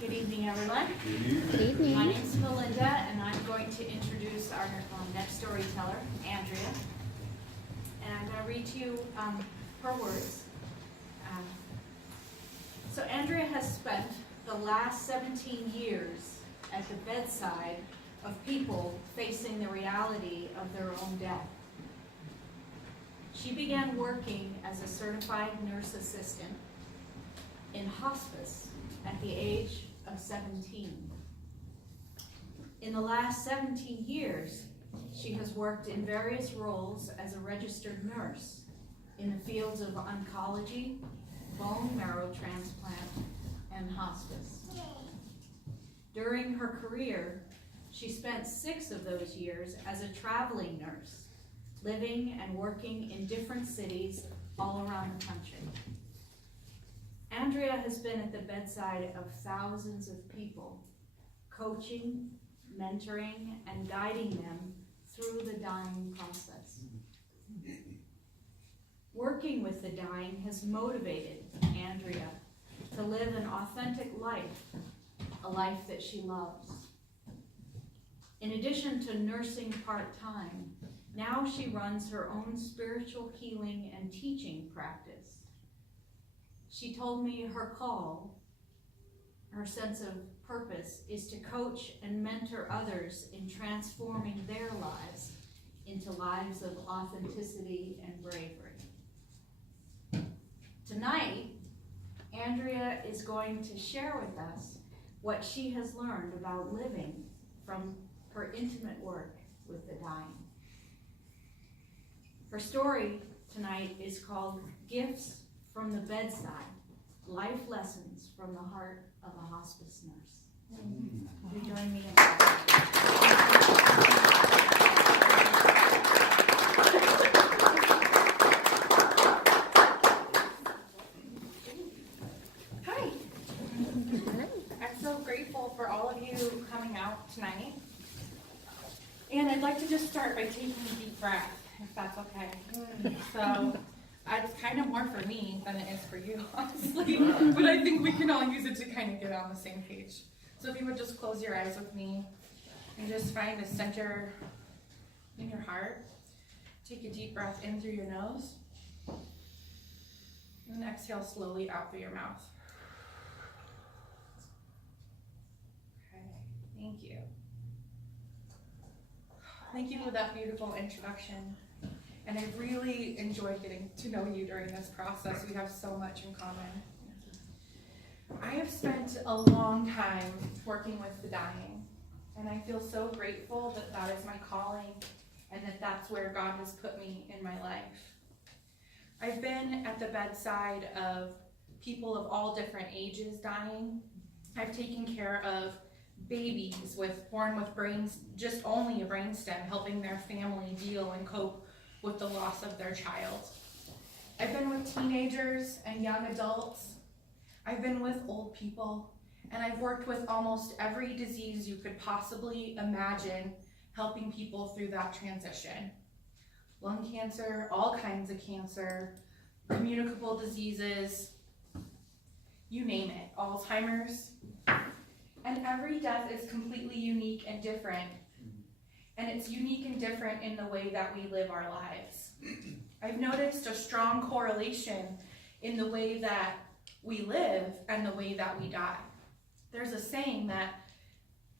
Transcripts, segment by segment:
Good evening, everyone. Good evening. My name's Melinda, and I'm going to introduce our next storyteller, Andrea. And I'm going to read to you her words. So Andrea has spent the last 17 years at the bedside of people facing the reality of their own death. She began working as a certified nurse assistant in hospice at the age of 17. In the last 17 years, she has worked in various roles as a registered nurse in the fields of oncology, bone marrow transplant, and hospice. During her career, she spent 6 of those years as a traveling nurse, living and working in different cities all around the country. Andrea has been at the bedside of thousands of people, coaching, mentoring, and guiding them through the dying process. Working with the dying has motivated Andrea to live an authentic life, a life that she loves. In addition to nursing part-time, now she runs her own spiritual healing and teaching practice. She told me her call, her sense of purpose, is to coach and mentor others in transforming their lives into lives of authenticity and bravery. Tonight, Andrea is going to share with us what she has learned about living from her intimate work with the dying. Her story tonight is called Gifts from the Bedside, Life Lessons from the Heart of a Hospice Nurse. Will you join me in that? Hi. I'm so grateful for all of you coming out tonight. And I'd like to just start by taking a deep breath, if that's okay. So, it's kind of more for me than it is for you, honestly. But I think we can all use it to kind of get on the same page. So if you would just close your eyes with me and just find a center in your heart. Take a deep breath in through your nose. And exhale slowly out through your mouth. Okay, thank you. Thank you for that beautiful introduction. And I really enjoyed getting to know you during this process. We have so much in common. I have spent a long time working with the dying, and I feel so grateful that that is my calling and that that's where God has put me in my life. I've been at the bedside of people of all different ages dying. I've taken care of babies born with brains, just only a brainstem, helping their family deal and cope with the loss of their child. I've been with teenagers and young adults. I've been with old people, and I've worked with almost every disease you could possibly imagine, helping people through that transition. Lung cancer, all kinds of cancer, communicable diseases, you name it, Alzheimer's. And every death is completely unique and different. And it's unique and different in the way that we live our lives. I've noticed a strong correlation in the way that we live and the way that we die. There's a saying that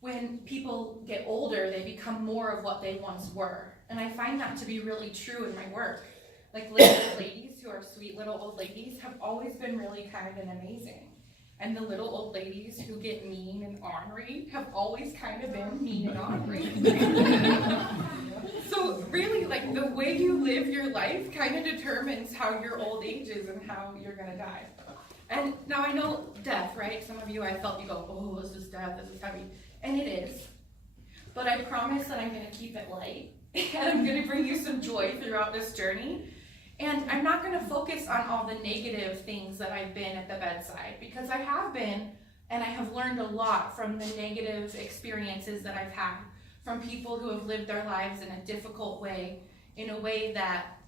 when people get older, they become more of what they once were. And I find that to be really true in my work. Like little old ladies who are sweet little old ladies have always been really kind and amazing. And the little old ladies who get mean and ornery have always kind of been mean and ornery. So really, like, the way you live your life kind of determines how your old age is and how you're gonna die. And now I know death, right? Some of you, I felt you go, oh, this is death, this is heavy. And it is. But I promise that I'm gonna keep it light. And I'm gonna bring you some joy throughout this journey. And I'm not going to focus on all the negative things that I've been at the bedside, because I have been, and I have learned a lot from the negative experiences that I've had from people who have lived their lives in a difficult way, in a way that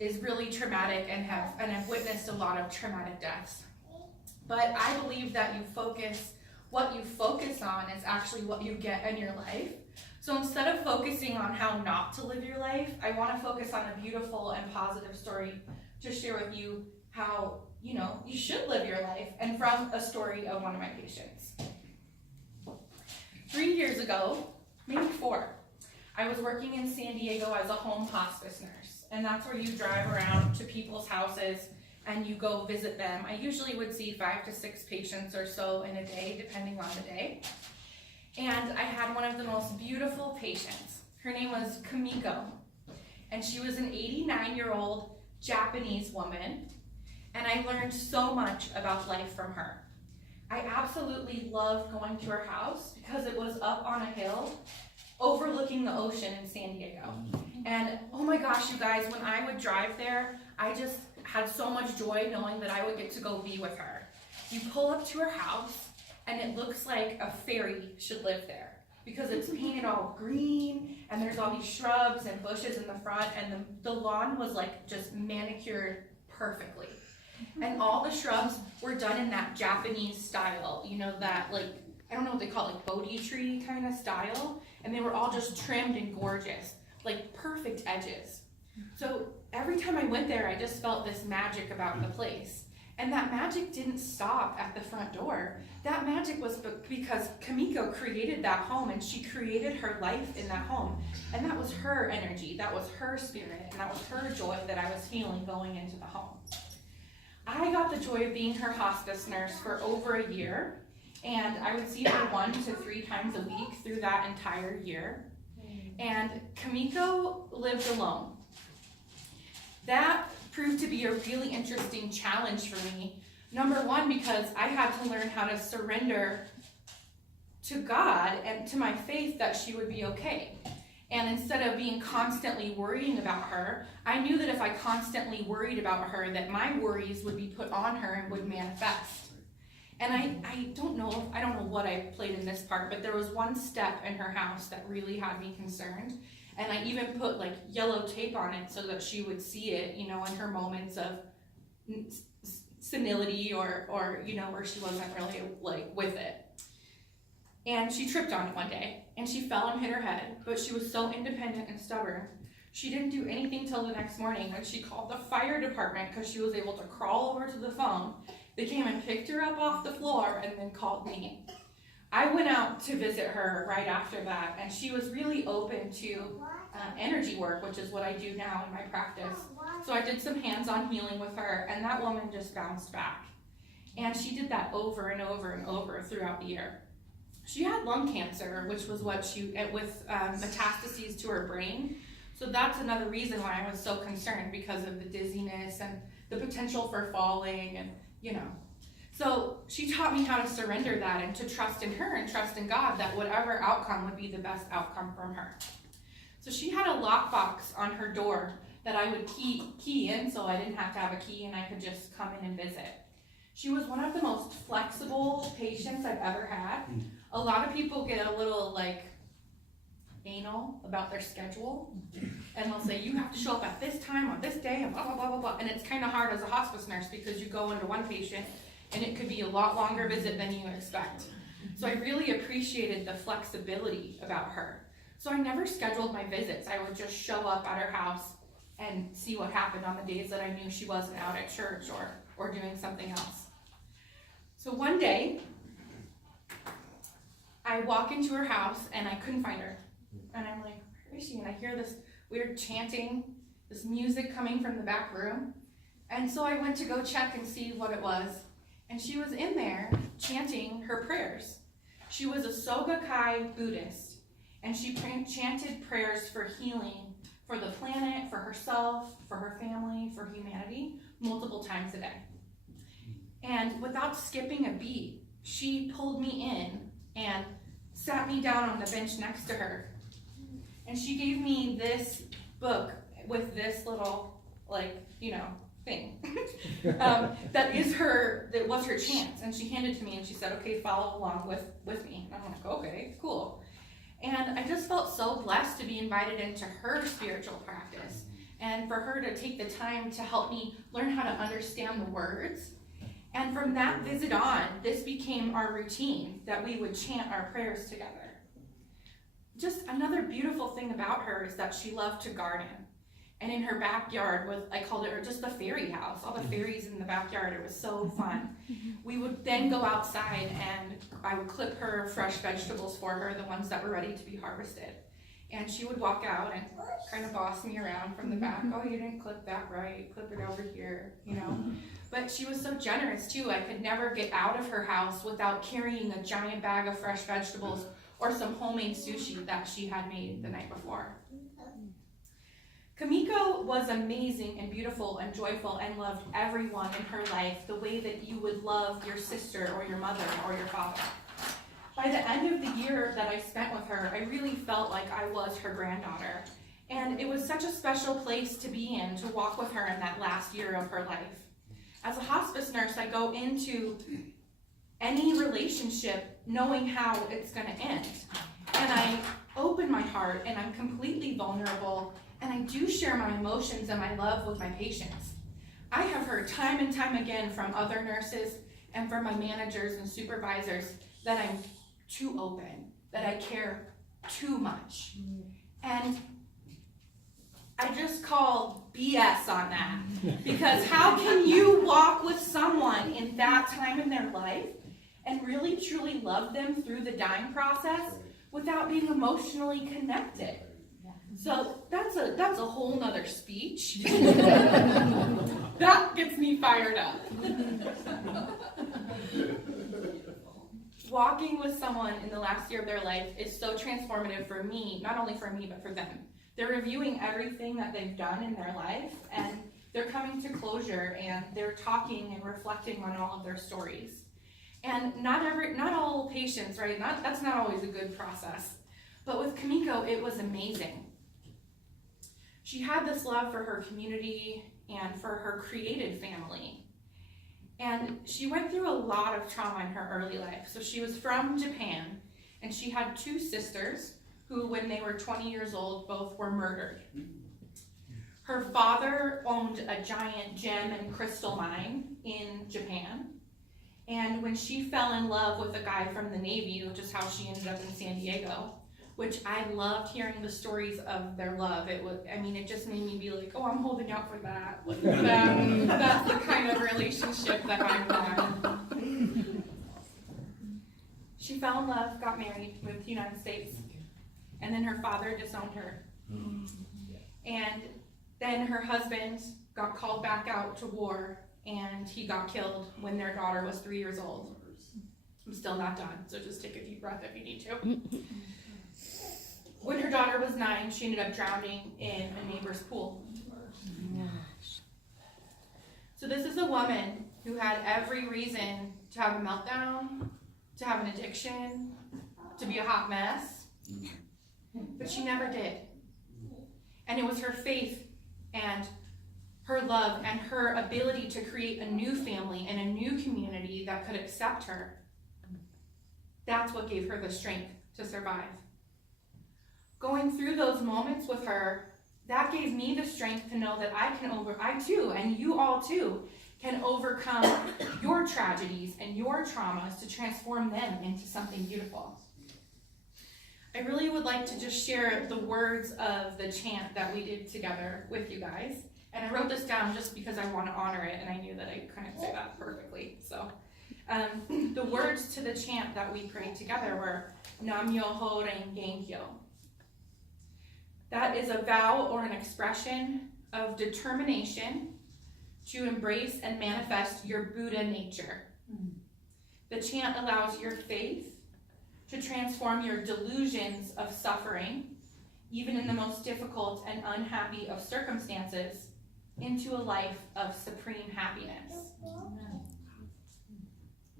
is really traumatic, and have witnessed a lot of traumatic deaths. But I believe that you focus what you focus on is actually what you get in your life. So instead of focusing on how not to live your life, I want to focus on a beautiful and positive story to share with you how, you should live your life, and from a story of one of my patients. 3 years ago, maybe 4, I was working in San Diego as a home hospice nurse, and that's where you drive around to people's houses and you go visit them. I usually would see 5 to 6 patients or so in a day, depending on the day. And I had one of the most beautiful patients. Her name was Kamiko, and she was an 89-year-old Japanese woman, and I learned so much about life from her. I absolutely loved going to her house because it was up on a hill overlooking the ocean in San Diego. And oh my gosh, you guys, when I would drive there, I just had so much joy knowing that I would get to go be with her. You pull up to her house, and it looks like a fairy should live there because it's painted all green, and there's all these shrubs and bushes in the front, and the lawn was like just manicured perfectly. And all the shrubs were done in that Japanese style, that like, I don't know what they call it, like Bodhi tree kind of style. And they were all just trimmed and gorgeous, like perfect edges. So every time I went there, I just felt this magic about the place. And that magic didn't stop at the front door. That magic was because Kamiko created that home, and she created her life in that home. And that was her energy, that was her spirit, and that was her joy that I was feeling going into the home. I got the joy of being her hospice nurse for over a year, and I would see her 1 to 3 times a week through that entire year. And Kamiko lived alone. That proved to be a really interesting challenge for me. Number one, because I had to learn how to surrender to God and to my faith that she would be okay. And instead of being constantly worrying about her, I knew that if I constantly worried about her, that my worries would be put on her and would manifest. And I don't know what I played in this part, but there was one step in her house that really had me concerned. And I even put like yellow tape on it so that she would see it, in her moments of senility or where she wasn't really like with it. And she tripped on it one day, and she fell and hit her head, but she was so independent and stubborn. She didn't do anything till the next morning when she called the fire department because she was able to crawl over to the phone. They came and picked her up off the floor and then called me. I went out to visit her right after that, and she was really open to energy work, which is what I do now in my practice. So I did some hands-on healing with her, and that woman just bounced back. And she did that over and over and over throughout the year. She had lung cancer, which was with metastases to her brain. So that's another reason why I was so concerned, because of the dizziness and the potential for falling and, So she taught me how to surrender that and to trust in her and trust in God that whatever outcome would be the best outcome from her. So she had a lockbox on her door that I would key in, so I didn't have to have a key and I could just come in and visit. She was one of the most flexible patients I've ever had. A lot of people get a little anal about their schedule, and they'll say you have to show up at this time on this day and blah blah blah blah blah. And it's kind of hard as a hospice nurse because you go into one patient and it could be a lot longer visit than you expect. So I really appreciated the flexibility about her. So I never scheduled my visits. I would just show up at her house and see what happened on the days that I knew she wasn't out at church or doing something else. So one day, I walk into her house and I couldn't find her. And I'm like, where is she? And I hear this weird chanting, this music coming from the back room. And so I went to go check and see what it was. And she was in there chanting her prayers. She was a Soga-kai Buddhist, and she chanted prayers for healing for the planet, for herself, for her family, for humanity, multiple times a day. And without skipping a beat, she pulled me in and sat me down on the bench next to her. And she gave me this book with this little, thing. That was her chant. And she handed it to me and she said, okay, follow along with me. And I'm like, okay, cool. And I just felt so blessed to be invited into her spiritual practice and for her to take the time to help me learn how to understand the words And from that visit on, this became our routine, that we would chant our prayers together. Just another beautiful thing about her is that she loved to garden. And in her backyard was, I called it just the fairy house, all the fairies in the backyard. It was so fun. We would then go outside and I would clip her fresh vegetables for her, the ones that were ready to be harvested. And she would walk out and kind of boss me around from the back. Oh, you didn't clip that right, clip it over here, you know. But she was so generous too. I could never get out of her house without carrying a giant bag of fresh vegetables or some homemade sushi that she had made the night before. Kamiko was amazing and beautiful and joyful and loved everyone in her life the way that you would love your sister or your mother or your father. By the end of the year that I spent with her, I really felt like I was her granddaughter. And it was such a special place to be in, to walk with her in that last year of her life. As a hospice nurse, I go into any relationship knowing how it's going to end. And I open my heart and I'm completely vulnerable. And I do share my emotions and my love with my patients. I have heard time and time again from other nurses and from my managers and supervisors that I'm too open, that I care too much. And I just call BS on that. Because how can you walk with someone in that time in their life and really truly love them through the dying process without being emotionally connected? So that's a whole nother speech. That gets me fired up. Walking with someone in the last year of their life is so transformative for me, not only for me, but for them. They're reviewing everything that they've done in their life, and they're coming to closure, and they're talking and reflecting on all of their stories. And not all patients, right? That's not always a good process. But with Kamiko, it was amazing. She had this love for her community and for her created family. And she went through a lot of trauma in her early life. So she was from Japan, and she had two sisters who, when they were 20 years old, both were murdered. Her father owned a giant gem and crystal mine in Japan. And when she fell in love with a guy from the Navy, which is how she ended up in San Diego, which I loved hearing the stories of their love. It just made me be like, oh, I'm holding out for that. That's the kind of relationship that I want. She fell in love, got married, moved to the United States, and then her father disowned her. And then her husband got called back out to war, and he got killed when their daughter was 3 years old. I'm still not done, so just take a deep breath if you need to. When her daughter was 9, she ended up drowning in a neighbor's pool. So this is a woman who had every reason to have a meltdown, to have an addiction, to be a hot mess, but she never did. And it was her faith and her love and her ability to create a new family and a new community that could accept her. That's what gave her the strength to survive. Going through those moments with her, that gave me the strength to know that I too, and you all too, can overcome your tragedies and your traumas to transform them into something beautiful. I really would like to just share the words of the chant that we did together with you guys. And I wrote this down just because I want to honor it, and I knew that I couldn't say that perfectly. So the words to the chant that we prayed together were Nam Myoho Renge Kyo. That is a vow or an expression of determination to embrace and manifest your Buddha nature. The chant allows your faith to transform your delusions of suffering, even in the most difficult and unhappy of circumstances, into a life of supreme happiness.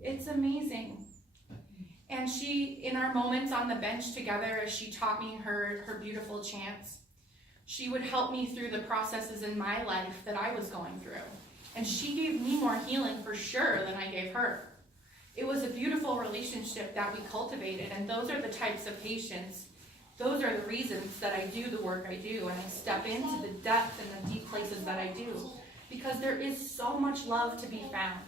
It's amazing. And she, in our moments on the bench together, as she taught me her beautiful chants, she would help me through the processes in my life that I was going through. And she gave me more healing for sure than I gave her. It was a beautiful relationship that we cultivated, and those are the types of patients, those are the reasons that I do the work I do, and I step into the depth and the deep places that I do, because there is so much love to be found.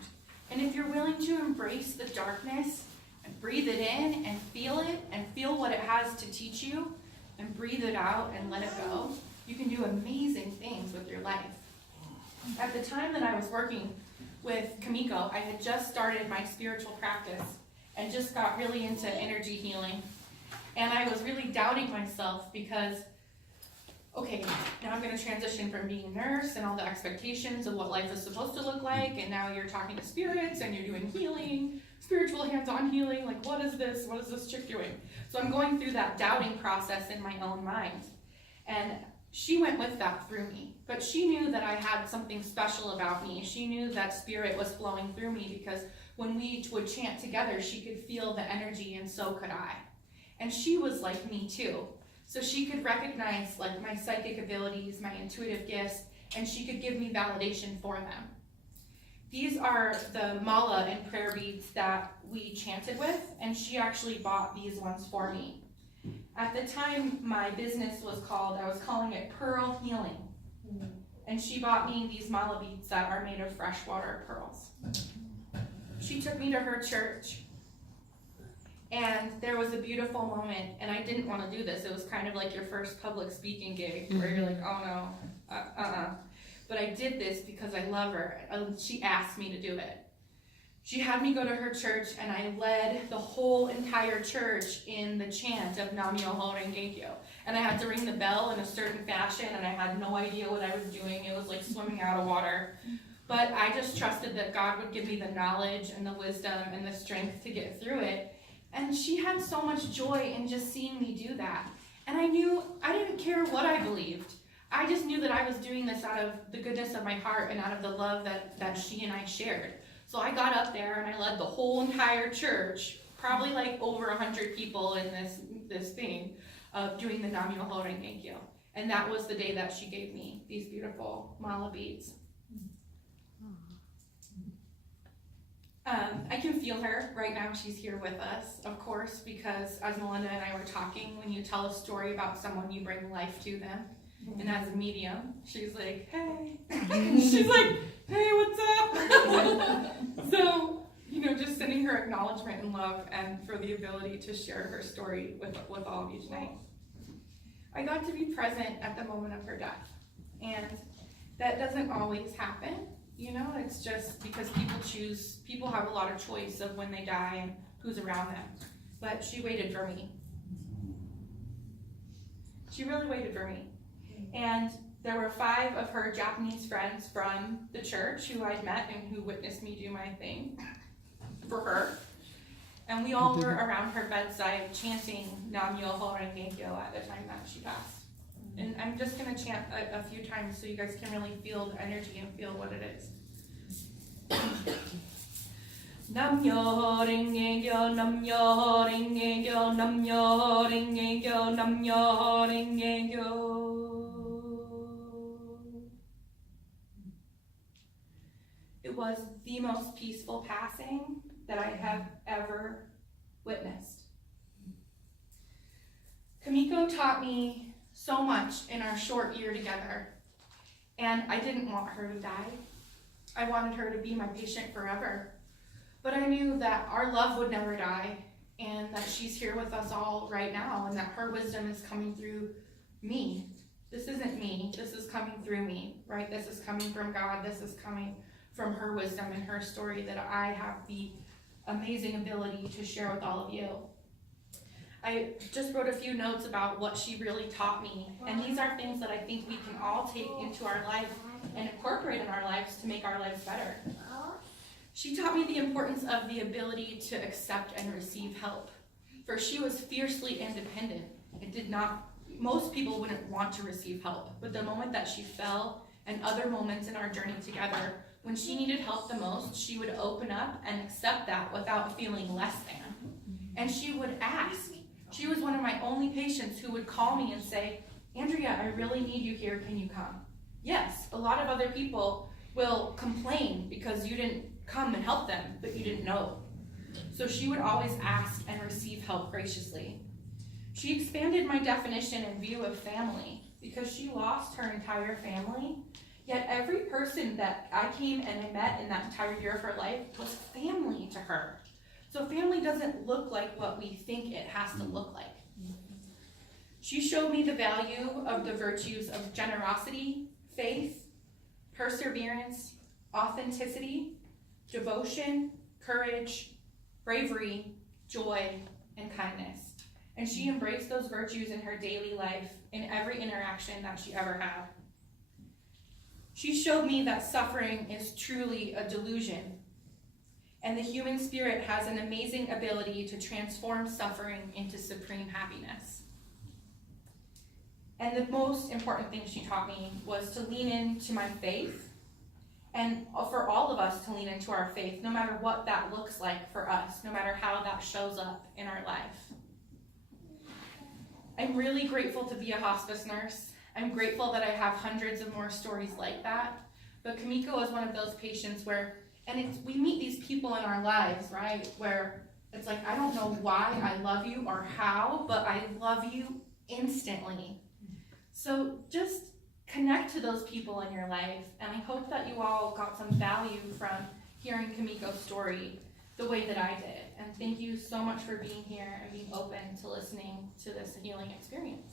And if you're willing to embrace the darkness and breathe it in and feel what it has to teach you and breathe it out and let it go, you can do amazing things with your life. At the time that I was working with Kamiko, I had just started my spiritual practice and just got really into energy healing. And I was really doubting myself because, okay, now I'm going to transition from being a nurse and all the expectations of what life is supposed to look like, and now you're talking to spirits and you're doing healing, spiritual hands-on healing, like what is this? What is this chick doing? So I'm going through that doubting process in my own mind. And she went with that through me, but she knew that I had something special about me. She knew that spirit was flowing through me because when we would chant together, she could feel the energy, and so could I. And she was like me too. So she could recognize like my psychic abilities, my intuitive gifts, and she could give me validation for them. These are the mala and prayer beads that we chanted with, and she actually bought these ones for me. At the time my business was I was calling it Pearl Healing. And she bought me these mala beads that are made of freshwater pearls. She took me to her church, and there was a beautiful moment, and I didn't want to do this. It was kind of like your first public speaking gig where you're like, oh no, But I did this because I love her, and she asked me to do it. She had me go to her church, and I led the whole entire church in the chant of Nam Myoho Renge Kyo. And I had to ring the bell in a certain fashion, and I had no idea what I was doing. It was like swimming out of water. But I just trusted that God would give me the knowledge and the wisdom and the strength to get through it. And she had so much joy in just seeing me do that. And I knew I didn't care what I believed. I just knew that I was doing this out of the goodness of my heart and out of the love that she and I shared. So I got up there and I led the whole entire church, probably like over 100 people in this thing, of doing the Nam Myoho Renge Kyo. And that was the day that she gave me these beautiful mala beads. I can feel her right now. She's here with us, of course, because as Melinda and I were talking, when you tell a story about someone, you bring life to them. And as a medium, she's like, hey. She's like, hey, what's up? So, just sending her acknowledgement and love, and for the ability to share her story with all of you tonight. I got to be present at the moment of her death. And that doesn't always happen. It's just because people have a lot of choice of when they die and who's around them. But she waited for me. She really waited for me. And there were 5 of her Japanese friends from the church who I'd met and who witnessed me do my thing for her. And we all were around her bedside chanting Nam Myoho Renge Kyo at the time that she passed. And I'm just going to chant a few times so you guys can really feel the energy and feel what it is. Nam Myoho Renge Kyo, Nam Myoho Renge Kyo, Nam Myoho Renge Kyo, Nam Myoho Renge Kyo. It was the most peaceful passing that I have ever witnessed. Kamiko taught me so much in our short year together, and I didn't want her to die. I wanted her to be my patient forever, but I knew that our love would never die, and that she's here with us all right now, and that her wisdom is coming through me. This isn't me, this is coming through me, right? This is coming from God, this is coming from her wisdom and her story that I have the amazing ability to share with all of you. I just wrote a few notes about what she really taught me, and these are things that I think we can all take into our life and incorporate in our lives to make our lives better. She taught me the importance of the ability to accept and receive help, for she was fiercely independent. Most people wouldn't want to receive help, but the moment that she fell and other moments in our journey together, when she needed help the most, she would open up and accept that without feeling less than. And she would ask. She was one of my only patients who would call me and say, Andrea, I really need you here, can you come? Yes, a lot of other people will complain because you didn't come and help them, but you didn't know. So she would always ask and receive help graciously. She expanded my definition and view of family because she lost her entire family, Yet every person that I came and I met in that entire year of her life was family to her. So family doesn't look like what we think it has to look like. She showed me the value of the virtues of generosity, faith, perseverance, authenticity, devotion, courage, bravery, joy, and kindness. And she embraced those virtues in her daily life, in every interaction that she ever had. She showed me that suffering is truly a delusion, and the human spirit has an amazing ability to transform suffering into supreme happiness. And the most important thing she taught me was to lean into my faith, and for all of us to lean into our faith, no matter what that looks like for us, no matter how that shows up in our life. I'm really grateful to be a hospice nurse. I'm grateful that I have hundreds of more stories like that. But Kamiko is one of those patients where, we meet these people in our lives, right? Where it's like, I don't know why I love you or how, but I love you instantly. So just connect to those people in your life. And I hope that you all got some value from hearing Kamiko's story the way that I did. And thank you so much for being here and being open to listening to this healing experience.